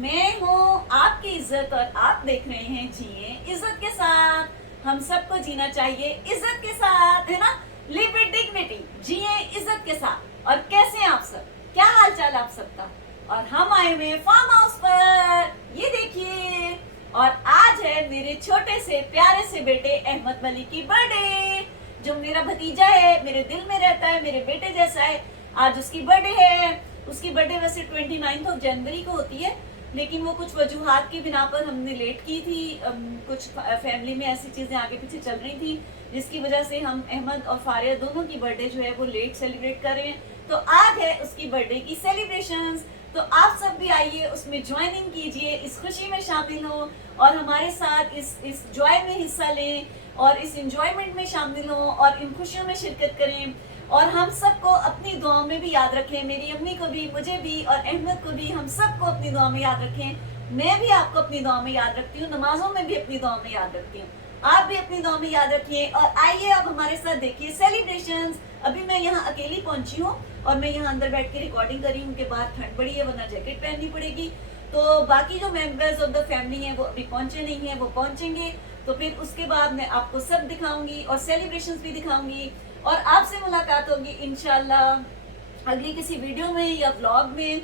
मैं हूँ आपकी इज्जत और आप देख रहे हैं जिए इज्जत के साथ। हम सबको जीना चाहिए इज्जत के साथ, है ना। लिव विद डिग्निटी, जिए इज्जत के साथ। और कैसे हैं आप सब, क्या हाल चाल आप सबका। और हम आए हुए फार्म हाउस पर, ये देखिए। और आज है मेरे छोटे से प्यारे से बेटे अहमद मलिक की बर्थडे, जो मेरा भतीजा है, मेरे दिल में रहता है, मेरे बेटे जैसा है। आज उसकी बर्थडे है। उसकी बर्थडे वैसे 29 जनवरी को होती है, लेकिन वो कुछ वजूहात की बिना पर हमने लेट की थी। कुछ फैमिली में ऐसी चीजें आगे पीछे चल रही थी, जिसकी वजह से हम अहमद और फारिया दोनों की बर्थडे जो है वो लेट सेलिब्रेट कर रहे हैं। तो आज है उसकी बर्थडे की सेलिब्रेशंस। तो आप सब भी आइए, उसमें ज्वाइनिंग कीजिए, इस खुशी में शामिल हो और हमारे साथ इस जॉय में हिस्सा लें और इस एंजॉयमेंट में शामिल हो और इन खुशियों में शिरकत करें। और हम सबको अपनी दुआओं में भी याद रखें, मेरी अम्मी को भी, मुझे भी और अहमद को भी, हम सबको अपनी दुआ में याद रखें। मैं भी आपको अपनी दुआ में याद रखती हूँ, नमाजों में भी अपनी दुआ में याद रखती हूँ। आप भी अपनी दुआ में याद रखिए। और आइए अब हमारे साथ देखिए सेलिब्रेशंस। अभी मैं यहाँ अकेली पहुंची हूँ और मैं यहाँ अंदर बैठ के रिकॉर्डिंग कर रही हूँ। उनके बाहर ठंड बड़ी है, वरना जैकेट पहननी पड़ेगी। तो बाकी जो मेंबर्स ऑफ द फैमिली हैं वो अभी पहुंचे नहीं है, वो पहुंचेंगे तो फिर उसके बाद मैं आपको सब दिखाऊंगी और सेलिब्रेशंस भी दिखाऊंगी और आपसे मुलाकात होगी इंशाल्लाह अगली किसी वीडियो में या व्लॉग में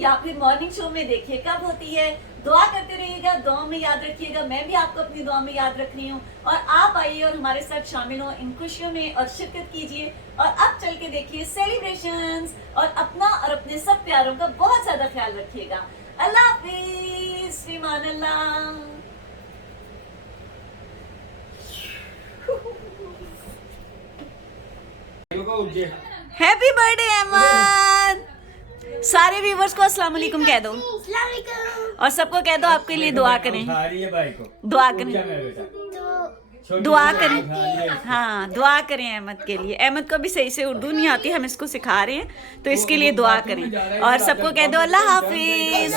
या फिर मॉर्निंग शो में। देखिए कब होती है। दुआ करते रहिएगा, दुआ में याद रखिएगा। मैं भी आपको अपनी दुआ में याद रख रही हूँ और आप आइए और हमारे साथ शामिल हो इन खुशियों में और शिरकत कीजिए। और अब चल के देखिए सेलिब्रेशंस और अपना और अपने सब प्यारों का बहुत ज्यादा ख्याल रखिएगा। अल्लाह हाफिज, फ़िमान अल्लाह। Happy birthday Ahmed. सारे व्यूवर्स को अस्सलाम वालेकुम कह दो और सबको कह दो आपके लिए दुआ करें, दुआ करें, दुआ करें। हाँ, दुआ करें अहमद के लिए। अहमद को भी सही से उर्दू नहीं आती, हम इसको सिखा रहे हैं, तो इसके लिए दुआ करें और सबको कह दो अल्लाह हाफिज।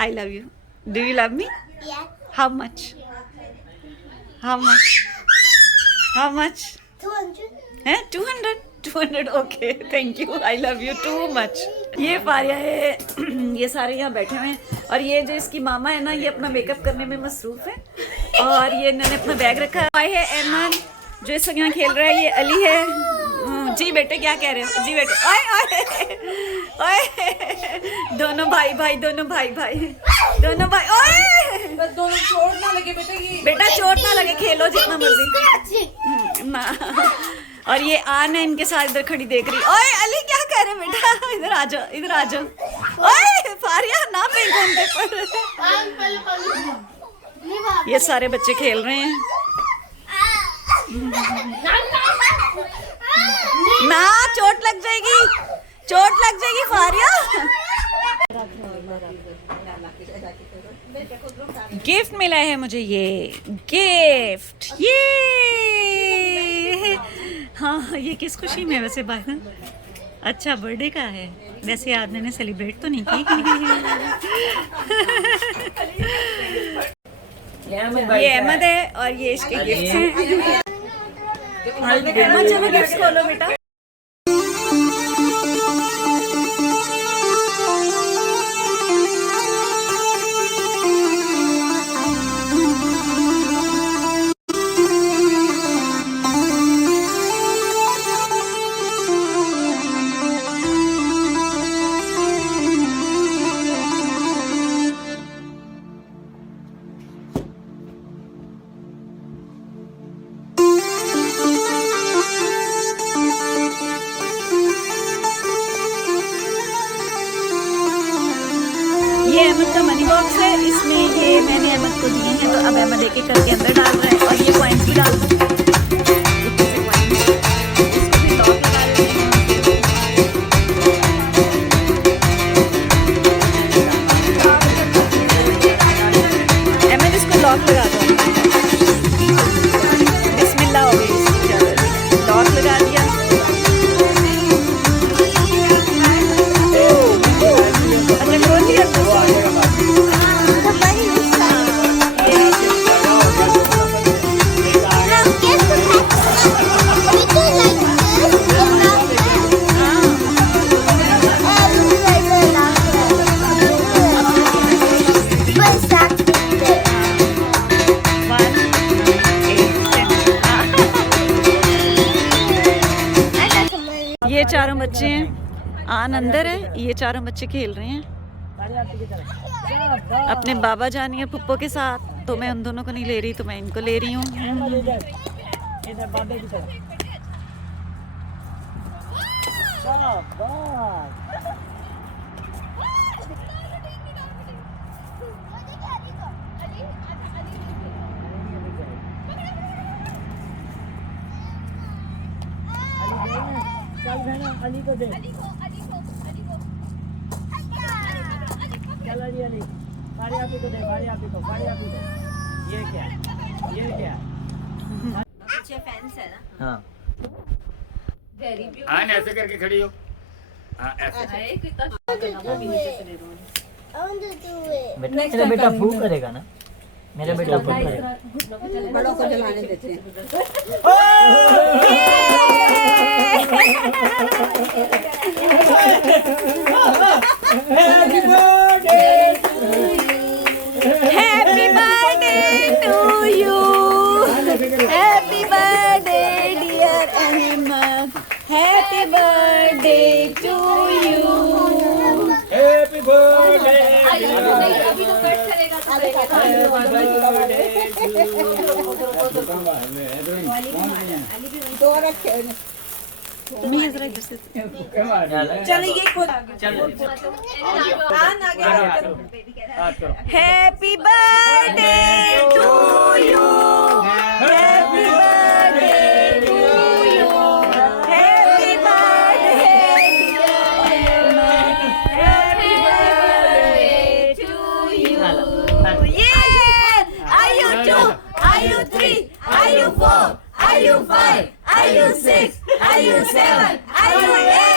I love you. Do you love me? Yeah. How much? How much? How much? 200. है 200? 200 okay, thank you. I love you too much. ये फारिया है, ये सारे यहाँ बैठे हुए हैं और ये जो इसकी मामा है ना, ये अपना मेकअप करने में मसरूफ है और ये इन्होंने अपना बैग रखा है। अहमद जो इस यहाँ खेल रहा है, ये अली है। जी बेटे क्या कह रहे हो? जी बेटे, ओए ओए ओए, दोनों भाई भाई, दोनों भाई भाई, दोनों भाई। ओए बस दोनों चोट ना लगे बेटा, ये बेटा चोट ना लगे, खेलो जितना मर्जी ना। और ये आन है इनके साथ इधर खड़ी देख रही। ओए अली क्या कह रहे बेटा? इधर आ जाओ, इधर आ जाओ। ओए फारिया ना फेंको उनके पर। ये सारे बच्चे खेल रहे हैं। जाएगी, चोट लग जाएगी फारिया। गिफ्ट मिला है मुझे, ये गिफ्ट, ये हाँ ये किस खुशी में वैसे बाय। अच्छा बर्थडे का है, वैसे आज मैंने सेलिब्रेट तो नहीं की। ये अहमद है और ये इसके गिफ्ट हैं। अहमद चलो गिफ्ट खोलो बेटा। ये अहमद का मनी बॉक्स है, इसमें ये मैंने अहमद को दिए हैं, तो अब अहमद एक एक करके अंदर डाल रहा है और ये कॉइन्स भी डाल रहा है। अहमद इसको लॉक लगा दो। बिस्मिल्लाह हो गई, लॉक लगा दिया। अच्छा खोल दिया। ये चारों बच्चे हैं, आन अंदर है, ये चारों बच्चे खेल रहे हैं अपने बाबा जानी और पुप्पो के साथ। तो मैं उन दोनों को नहीं ले रही, तो मैं इनको ले रही हूँ। अली को दे, चल अली अली, फारी आपी को दे, फारी आपी को, फारी आपी को। ये क्या, ये क्या? अच्छे फैंस है ना। हाँ हाँ ऐसे करके खड़ी हो। हाँ ऐसे। बेटा, मेरा बेटा फूक करेगा ना, मेरा बेटा फूक करेगा। बड़ों को जलाने देते हैं। Happy birthday to you. Happy birthday dear Ahmed. Happy birthday to you. Happy birthday. अभी तो कट करेगा दो रखे तुम्हें जरा इधर से चलो ये खुद Happy birthday to you. Happy birthday to you. Happy birthday dear Ahmed. Happy birthday to you. Yeah! Are you 2? Are you 3? Are you 4? Are you 5? Are you 6? Are you 7? Are you 8?